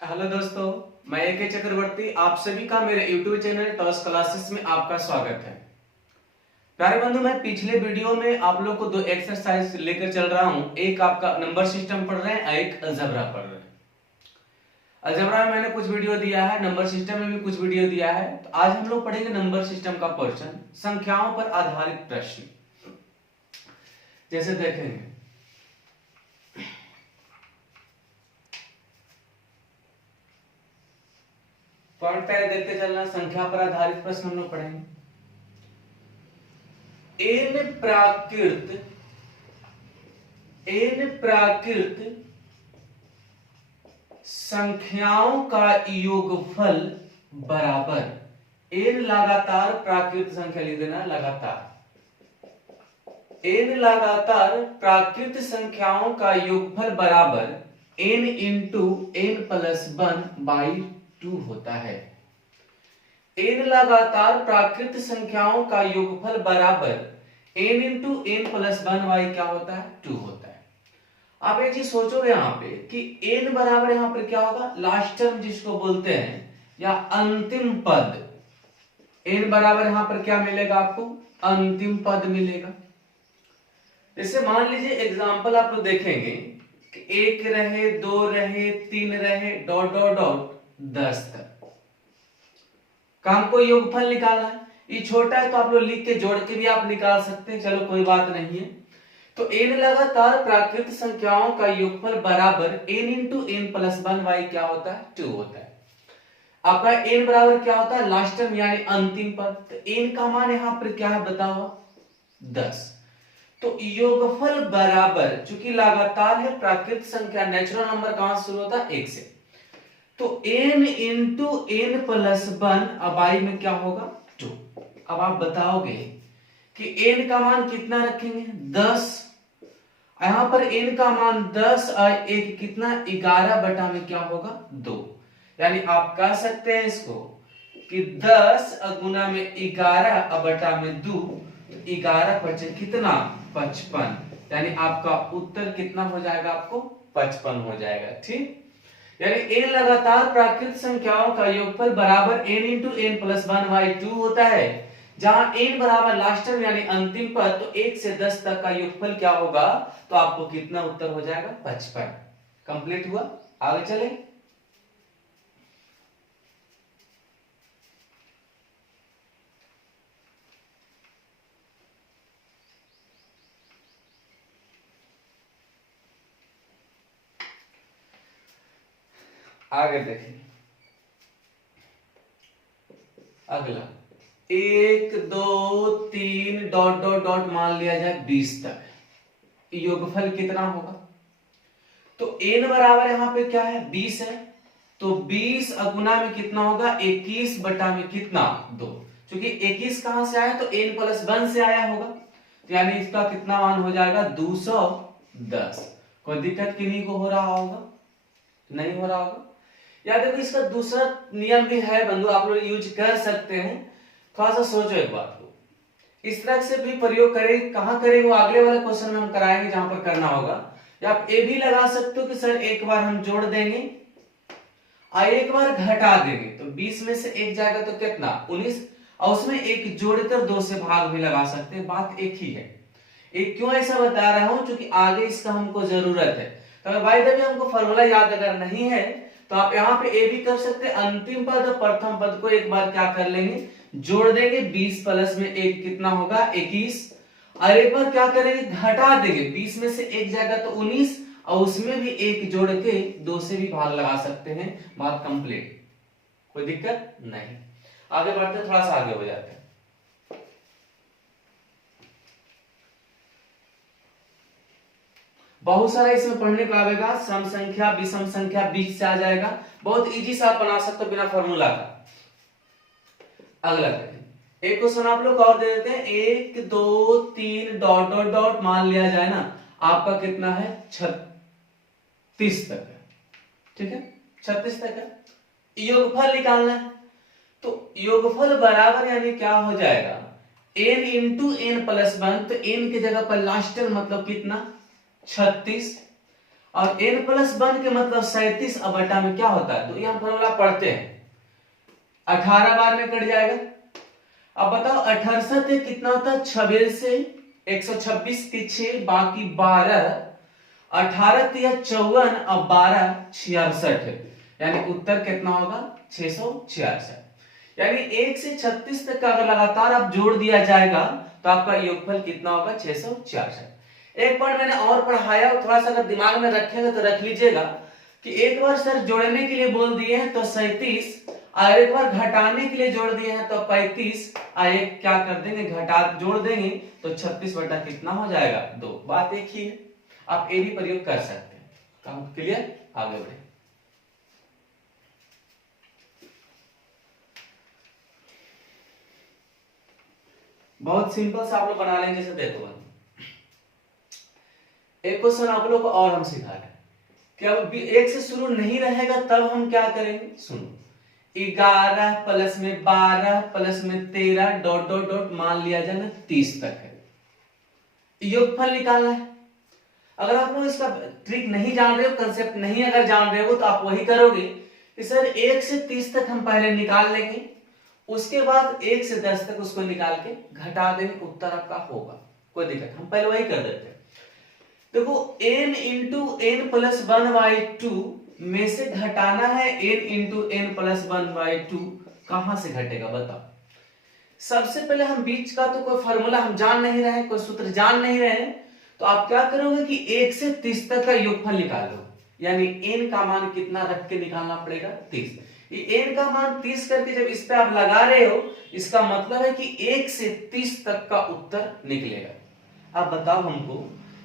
Hello दोस्तों, मैं ए के चक्रवर्ती आप सभी का मेरे YouTube चैनल टॉस क्लासेस में आपका स्वागत है। प्यारे बंधु, मैं पिछले वीडियो में आप लोग को दो एक्सरसाइज लेकर चल रहा हूं। एक आपका नंबर सिस्टम पढ़ रहे हैं, एक अलजेब्रा पढ़ रहे हैं। अलजेब्रा में मैंने कुछ वीडियो दिया है, नंबर सिस्टम में भी कुछ वीडियो दिया है। तो आज हम लोग पढ़ेंगे नंबर सिस्टम का पोर्शन, संख्याओं पर आधारित प्रश्न। जैसे देखेंगे, पॉइंट पहले देखते चलना। संख्या पर आधारित प्रश्न हम लोग पढ़ेंगे। एन प्राकृत संख्याओं का योगफल बराबर एन लगातार प्राकृत संख्या लिख देना, एन लगातार प्राकृत संख्याओं का योगफल बराबर एन इंटू एन प्लस 1/2 होता है। एन लगातार प्राकृत संख्याओं का योगफल बराबर एन इंटू एन प्लस 1 क्या होता है? 2 होता है। आप एक चीज सोचोगे यहाँ पे कि एन बराबर यहाँ पर क्या होगा? लास्ट टर्म जिसको बोलते हैं या अंतिम पद। एन बराबर यहाँ पर क्या मिलेगा आपको? अंतिम पद मिलेगा। जैसे मान लीजिए एग्जाम्पल आप लोग देखेंगे कि 1 रहे, 2 रहे, 3 रहे, डॉट डॉट डॉट 10 तक का हमको योगफल निकालना है। ये छोटा है तो आप लोग लिख के जोड़ के भी आप निकाल सकते हैं, चलो कोई बात नहीं है। तो एन लगातार प्राकृत संख्याओं का योगफल बराबर एन इंटू एन प्लस 1 क्या होता है? 2 होता है। आपका एन बराबर क्या होता है? लास्ट टर्म यानी अंतिम पद। तो एन का मान यहां पर क्या है बताओ? 10। तो योगफल बराबर, चूंकि लगातार है, प्राकृत संख्या नेचुरल नंबर कहां से शुरू होता है? 1 से। तो n इंटू एन प्लस 1 अब आई में क्या होगा? 2। अब आप बताओगे कि n का मान कितना रखेंगे? 10। यहां पर n का मान 10 और 1 कितना? 11 बटा में क्या होगा? 2। यानी आप कह सकते हैं इसको कि 10 गुना में 11 बटा में 2, 11 बचे कितना? 55। यानी आपका उत्तर कितना हो जाएगा? आपको 55 हो जाएगा। ठीक, यानी n लगातार प्राकृत संख्याओं का योगफल बराबर n इंटू एन प्लस 1/2 होता है, जहां n बराबर लास्ट टर्म यानी अंतिम पद। तो 1 से 10 तक का योगफल क्या होगा? तो आपको कितना उत्तर हो जाएगा? 55। कंप्लीट हुआ। आगे चले। आगे देखें, अगला 1 2 3 डॉट डॉट डॉट मान लिया जाए 20 तक, योगफल कितना होगा? तो n बराबर यहां पे क्या है? 20 है। तो 20 गुना में कितना होगा? 21 बटा में कितना? 2। क्योंकि 21 कहां से आया? तो n प्लस 1 से आया होगा। तो यानी इसका कितना मान हो जाएगा? 210। कोई दिक्कत किन्हीं को हो रहा होगा? नहीं हो रहा होगा। या देखो, इसका दूसरा नियम भी है बंधु, आप लोग यूज कर सकते हैं। थोड़ा सा सोचो एक बात को, इस तरह से भी प्रयोग करें। कहां करेंगे वो अगले वाले क्वेश्चन में हम कराएंगे, जहां पर करना होगा। या आप ये भी लगा सकते हो कि सर एक बार हम जोड़ देंगे और एक बार घटा देंगे, तो 20 में से एक जाएगा तो कितना? 19, और उसमें एक जोड़कर 2 से भाग भी लगा सकते हैं। बात एक ही है। एक क्यों ऐसा बता रहा हूं? क्योंकि आगे इसका हमको जरूरत है। तो भाई जब हमको फॉर्मूला याद अगर नहीं है तो आप यहाँ पे ए भी कर सकते हैं। अंतिम पद और प्रथम पद को एक बार क्या कर लेंगे? जोड़ देंगे। 20 प्लस में 1 कितना होगा? 21। और एक बार क्या करेंगे? घटा देंगे। 20 में से 1 जाएगा तो 19, और उसमें भी 1 जोड़ के 2 से भी भाग लगा सकते हैं। बात कंप्लीट, कोई दिक्कत नहीं। आगे बढ़ते, थोड़ा सा आगे हो जाते हैं। बहुत सारा इसमें पढ़ने को आएगा। सम संख्या, विषम संख्या बीच से आ जाएगा। बहुत इजी सा आप बना सकते हो बिना फॉर्मूला का। अगला एक क्वेश्चन आप लोग और दे देते हैं। 1 2 3 डॉट डॉट डॉट मान लिया जाए ना, आपका कितना है? 36 तक है। ठीक है, 36 तक है। योगफल निकालना है। तो योगफल बराबर यानी क्या हो जाएगा? n into N plus 1। तो n की जगह पर लास्ट टर्म मतलब कितना? 36। और n+1 के मतलब 37 अब बटा में क्या होता है, तो ये हम फॉर्मूला पढ़ते हैं, 18 बार में कट जाएगा। अब बताओ 68 कितना होता है, 26 से 126 के 6 बाकी 12, 18 तिया 54 और 12 66, यानी उत्तर कितना होगा 666। यानी 1 से 36 तक का अगर लगातार आप जोड़ दिया जाएगा तो आपका योगफल कितना होगा 666। एक पॉइंट मैंने और पढ़ाया, थोड़ा सा अगर दिमाग में रखेंगे तो रख लीजिएगा कि एक बार सर जोड़ने के लिए बोल दिए हैं तो 37, और एक बार घटाने के लिए जोड़ दिए हैं तो 35, और एक क्या कर देंगे घटा जोड़ देंगे तो 36 बटा कितना हो जाएगा 2। बात एक ही है, आप ये भी प्रयोग कर सकते हैं। काम क्लियर, आगे बढ़े। बहुत सिंपल से आप लोग बना लेंगे, जैसे देखो एक क्वेश्चन आप लोग को और हम सिखा रहे हैं कि अब 1 से शुरू नहीं रहेगा तब हम क्या करेंगे, सुनो 11 प्लस में 12 प्लस में 13 डॉट डॉट डॉट मान लिया जाए ना 30 तक है, योगफल निकालना है। अगर आप लोग इसका ट्रिक नहीं जान रहे हो, कंसेप्ट नहीं अगर जान रहे हो तो आप वही करोगे कि सर 1 से 30 तक हम पहले निकाल लेंगे, उसके बाद 1 से 10 तक उसको निकाल के घटा देंगे, उत्तर आपका होगा, कोई दिक्कत, हम पहले वही कर देते हैं। देखो n इंटू एन प्लस 1/2 में से घटाना है n इंटू एन प्लस 1/2, कहां से घटेगा बताओ। सबसे पहले हम बीच का तो कोई फॉर्मूला हम जान नहीं रहे, कोई सूत्र जान नहीं रहे, तो आप क्या करोगे कि 1 से 30 तक का योगफल निकालो, यानी n का मान कितना रख के निकालना पड़ेगा 30। ये n का मान 30 करके जब इस पे आप लगा रहे हो, इसका मतलब है कि 1 से 30 तक का उत्तर निकलेगा। अब बताओ हमको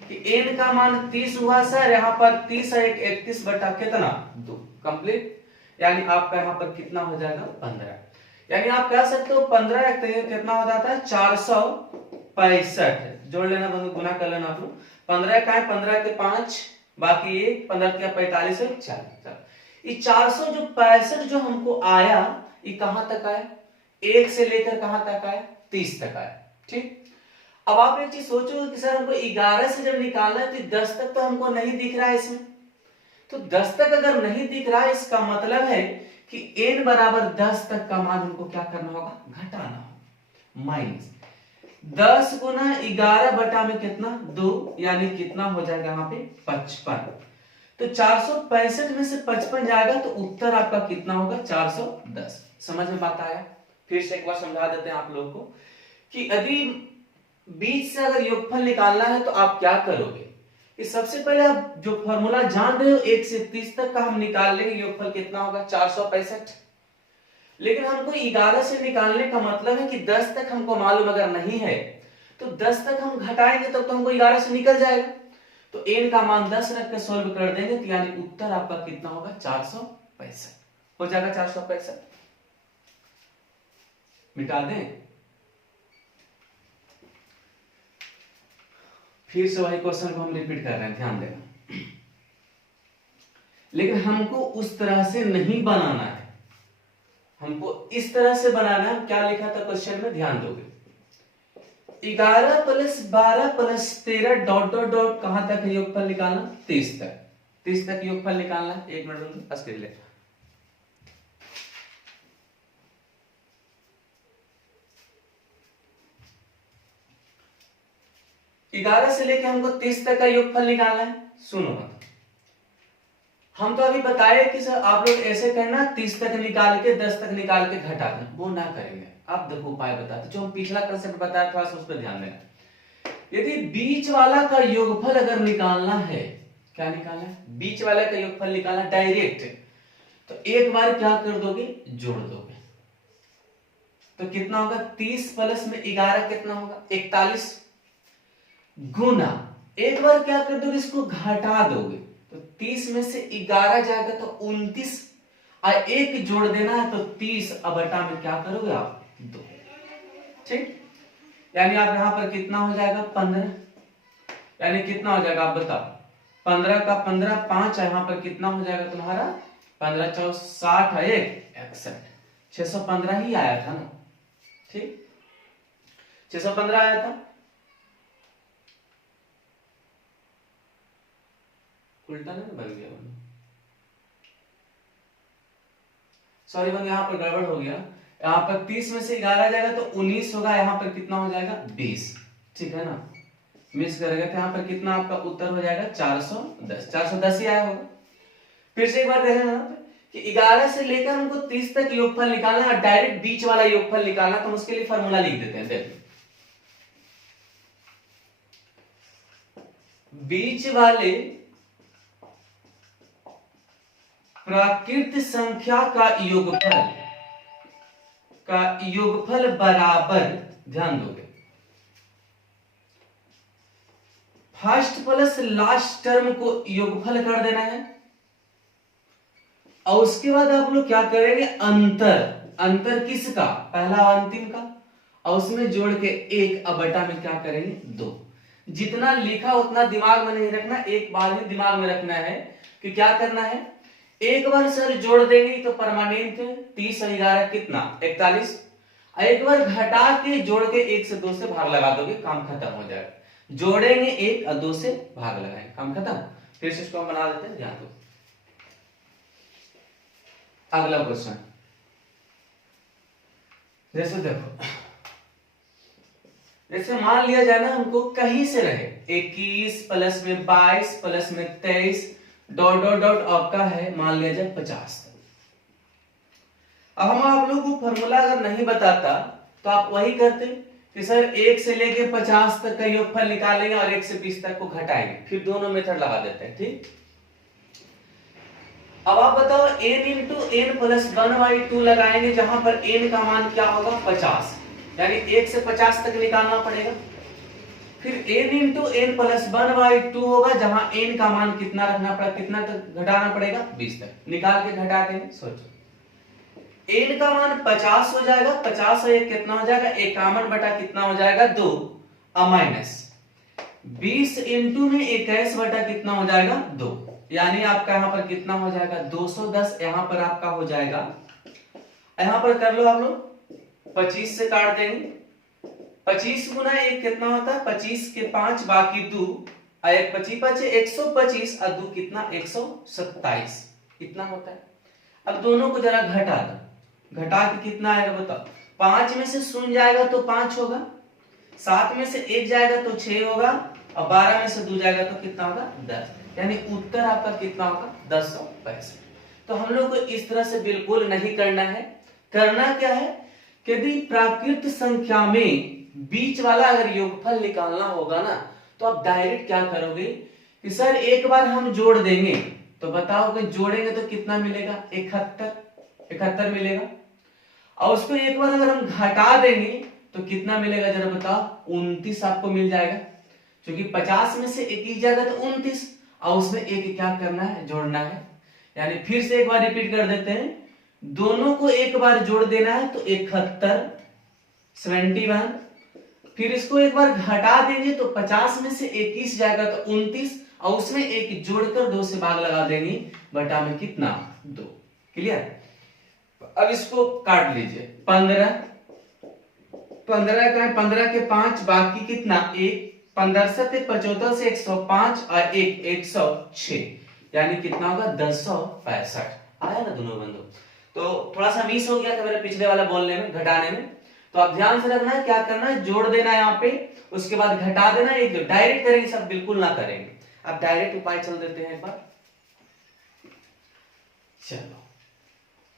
कि n का मान 30 हुआ सर, यहाँ पर 30 है 31 बटा कितना 2 कंप्लीट, यानी आपका यहाँ पर कितना हो जाएगा 15। यानी आप कह सकते हो 15 कितना हो जाता है 465, जोड़ लेना बंधु, गुना कर लेना आप लोग, 15 का है 15 के 5 बाकी 1, 15 के 45 है 40। ये 465 जो हमको आया, ये कहां तक आया, 1 से लेकर कहां तक आया 30 तक आया, ठीक। अब आप एक चीज सोचोगे कि सर हमको 11 से जब निकालना है तो 10 तक तो हमको नहीं दिख रहा है इसमें, तो 10 तक अगर नहीं दिख रहा है इसका मतलब है कि n बराबर 10 तक का मान हमको क्या करना होगा, घटाना होगा। माइनस 10 गुना 11 बटा में कितना 2, यानी कितना हो जाएगा यहाँ पे 55। तो 465 में से 55 जाएगा तो उत्तर आपका कितना होगा 410। समझ में बात आया? फिर से एक बार समझा देते हैं आप लोगों को कि यदि बीच से अगर योगफल निकालना है तो आप क्या करोगे कि सबसे पहले आप जो फॉर्मूला जान रहे हो 1 से 30 तक का हम निकाल लेंगे, योगफल कितना होगा 465। लेकिन हमको 11 से निकालने का मतलब है कि 10 तक हमको मालूम अगर नहीं है तो 10 तक हम घटाएंगे तब तो हमको 11 से निकल जाएगा, तो n का मान 10 रख के सॉल्व कर देंगे, तो यानी उत्तर आपका कितना होगा 465 हो जाएगा। 465 मिटा दें, फिर से वही क्वेश्चन को हम रिपीट कर रहे हैं, ध्यान देना। लेकिन हमको उस तरह से नहीं बनाना है, हमको इस तरह से बनाना है। क्या लिखा था क्वेश्चन में, ध्यान दोगे 11 plus 12 plus 13 dot dot dot कहां तक योगफल निकालना 30 तक, 30 तक योगफल निकालना। एक मिनट बस कर ले, ग्यारह से लेके हमको 30 तक का योगफल निकालना है। सुनो हम तो अभी बताए कि सर आप लोग ऐसे करना 30 तक निकाल के 10 तक निकाल के घटा देना, वो ना करेंगे। आप देखो उपाय बताते, जो हम पिछला कंसेप्ट बताया थोड़ा सा उस पर ध्यान देना। यदि बीच वाला का योगफल अगर निकालना है, क्या निकालना है, बीच वाले का योगफल निकालना डायरेक्ट, तो एक बार क्या कर दोगे जोड़ दोगे, तो कितना होगा 30 प्लस में 11 कितना होगा 41 गुना एक बार क्या कर दोगे इसको घटा दोगे, तो 30 में से 11 जाएगा तो 29 और एक जोड़ देना है तो 30 बटा में क्या करोगे आप 2, ठीक। यानी आप यहां पर कितना हो जाएगा 15, यानी कितना हो जाएगा आप बताओ 15 का 15 5 है, यहां पर कितना हो जाएगा तुम्हारा 15 4 60 है 61, 615 ही आया था ना, ठीक 615 आया था। उल्टा नहीं बन गया, सॉरी बन, यहाँ पर गड़बड़ हो गया। यहाँ पर 30 में से 11 जाएगा तो 19 होगा, यहाँ पर कितना हो जाएगा 20, ठीक है ना, मिस कर गए थे। यहाँ पर कितना आपका उत्तर हो जाएगा 410, 410 ही आया होगा। फिर से एक बार देखें यहाँ पे कि 11 से लेकर हमको 30 तक योगफल निकालना है, डायरेक्ट बीच वाला योगफल निकालना, तो उसके लिए फॉर्मूला लिख देते हैं। देखिए बीच वाले प्राकृत संख्या का योगफल बराबर, ध्यान दोगे, फर्स्ट प्लस लास्ट टर्म को योगफल कर देना है, और उसके बाद आप लोग क्या करेंगे, अंतर किसका, पहला अंतिम का, और उसमें जोड़ के 1 अब बटा में क्या करेंगे 2। जितना लिखा उतना दिमाग में नहीं रखना, एक बार ही दिमाग में रखना है कि क्या करना है। एक बार सर जोड़ देंगे तो परमानेंट 30 और 11 कितना 41, एक बार घटा के जोड़ के 1 से 2 से भाग लगा दोगे, काम खत्म हो जाएगा। जोड़ेंगे 1 और 2 से भाग लगाएंगे, काम खत्म। फिर से इसको हम बना देते हैं, ध्यान दो। अगला क्वेश्चन, जैसे देखो, जैसे मान लिया जाए ना हमको कहीं से रहे 21 प्लस में 22 प्लस में 23 डॉट डॉट डॉट आपका है, मान लिया जाए 50। अब हम आप लोग को फॉर्मूला अगर नहीं बताता तो आप वही करते कि सर 1 से लेके 50 तक का योगफल निकालेंगे और 1 से 20 तक को घटाएंगे, फिर दोनों मेथड लगा देते हैं, ठीक। अब आप बताओ n इंटू n प्लस 1/2 लगाएंगे, जहां पर n का मान क्या होगा 50, यानी 1 से 50 तक निकालना पड़ेगा। फिर n इंटू n प्लस 1/2 होगा, जहां n का मान कितना रखना पड़ेगा, कितना तक घटाना पड़ेगा 20 तक, निकाल के घटा देंगे। सोचो n का मान 50 हो जाएगा, 50 और 1 कितना हो जाएगा 51 बटा कितना हो जाएगा 2, और माइनस 20 इंटू में 21 बटा कितना हो जाएगा 2, यानी आपका यहाँ पर कितना हो जाएगा 210। यहाँ पर आपका हो जाएगा, यहाँ पर कर लो आप लोग 25 से काट देंगे, 25 गुना 1 कितना होता है 25 के 5 बाकी 2, और 1 25 बचे 125 और 2 कितना 127, इतना होता है। अब दोनों को जरा घटा दो, घटा के कितना आएगा बताओ, 5 में से 0 जाएगा तो 5 होगा, 7 में से 1 जाएगा तो 6 होगा, और 12 में से 2 जाएगा तो कितना होगा 10, यानी उत्तर आपका कितना होगा 1065। तो हम लोग को इस तरह से बिल्कुल नहीं करना है। करना क्या है कि यदि प्राकृत संख्या में बीच वाला अगर योगफल निकालना होगा ना, तो आप डायरेक्ट क्या करोगे कि सर एक बार हम जोड़ देंगे, तो बताओ कि जोड़ेंगे तो कितना मिलेगा 71 मिलेगा, और उसको एक बार अगर हम घटा देंगे तो कितना मिलेगा जरा बताओ 29 आपको मिल जाएगा, क्योंकि 50 में से 1 जाएगा तो 29, और उसमें एक क्या करना है जोड़ना है। यानी फिर से एक बार रिपीट कर देते हैं, दोनों को एक बार जोड़ देना है तो 71, फिर इसको एक बार घटा देंगे तो 50 में से 21 जाएगा तो 29, और उसमें 1 जोड़कर 2 से भाग लगा देंगे, बटा में कितना 2। क्लियर। अब इसको काट लीजिए, 15 का 15 के 5 बाकी कितना 1, 15 से 75 से 105 और 1 106, यानी कितना होगा 1065। आया ना दोनों बंधु। तो थोड़ा सा मिस हो गया था मेरे पिछले वाला बोलने में, घटाने में, तो आप ध्यान से रखना है क्या करना है, जोड़ देना है यहाँ पे, उसके बाद घटा देना है। एक डायरेक्ट करेंगे सब बिल्कुल ना करेंगे, अब डायरेक्ट उपाय चल देते हैं एक बार। चलो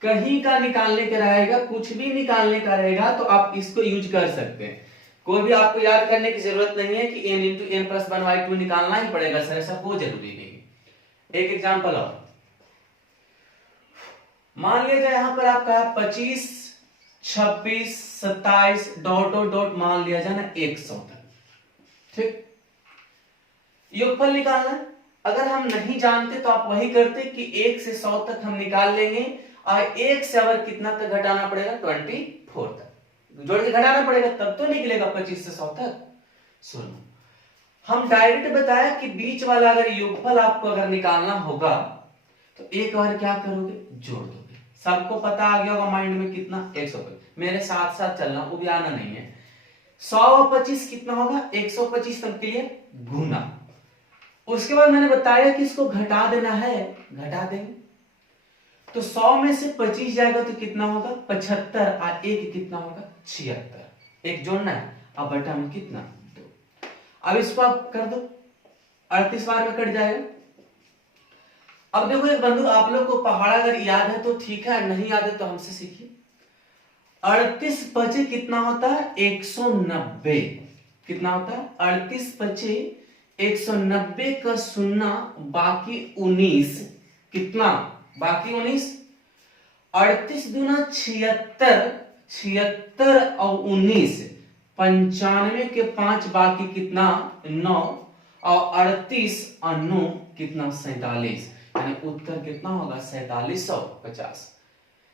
कहीं का निकालने का रहेगा, कुछ भी निकालने का रहेगा तो आप इसको यूज कर सकते हैं। कोई भी आपको याद करने की जरूरत नहीं है कि n इंटू n प्लस 1/2 निकालना ही पड़ेगा सर, ऐसा कोई जरूरी नहीं है। एक एग्जांपल और मान लिया जाए, यहां पर आपका 25 26 27 डॉट डॉट डॉट मान लिया जाए ना 100 तक, ठीक। योगफल निकालना है, अगर हम नहीं जानते तो आप वही करते कि 1 से 100 तक हम निकाल लेंगे, और 1 से अगर कितना तक घटाना पड़ेगा 24 तक जोड़ के घटाना पड़ेगा, तब तो निकलेगा 25 से 100 तक। सुनो, हम डायरेक्ट बताया कि बीच वाला अगर योगफल आपको अगर निकालना होगा तो एक बार क्या करोगे जोड़ दोगे। सबको पता आ गया होगा माइंड में कितना 125, मेरे साथ साथ चलना, वो भी आना नहीं है। 100 और 25 कितना होगा 125 तक के लिए गुना, उसके बाद मैंने बताया कि इसको घटा देना है, घटा देंगे तो 100 में से 25 जाएगा तो कितना होगा 75 और एक कितना होगा 76, एक जोड़ना है। अब बटा में कितना 2। अब इसको आप कर दो 38 बार में कट जाएगा। अब देखो एक बंधु, आप लोग को पहाड़ा अगर याद है तो ठीक है, नहीं याद है तो हमसे सीखिए। 38 पचे कितना होता है 190, कितना होता है 38 पचे 190 का सुन्ना बाकी 19, कितना बाकी 19, 38 दूना 76, 76 और 19 95 के 5 बाकी कितना 9 और 38 और 9 कितना 47, यानी उत्तर कितना होगा 4750।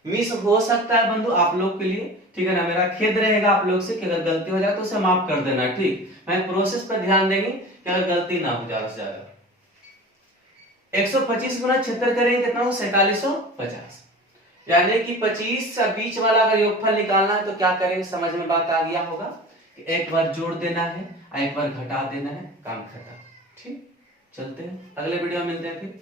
मिस हो सकता है बंधु आप लोग के लिए, ठीक है ना, मेरा खेद रहेगा आप लोग से कि अगर गलती हो जाए तो उसे माफ कर देना, ठीक। मैं प्रोसेस पर ध्यान देंगे कि अगर गलती ना हो जाए। 125 गुना 76 करेंगे कितना हो 4750, यानी कि 25 से बीच वाला अगर योगफल निकालना है तो क्या करेंगे, समझ में बात आ गया होगा कि एक बार जोड़ देना है और एक बार घटा देना है, काम खत्म। ठीक, चलते हैं अगले वीडियो में मिलते हैं फिर।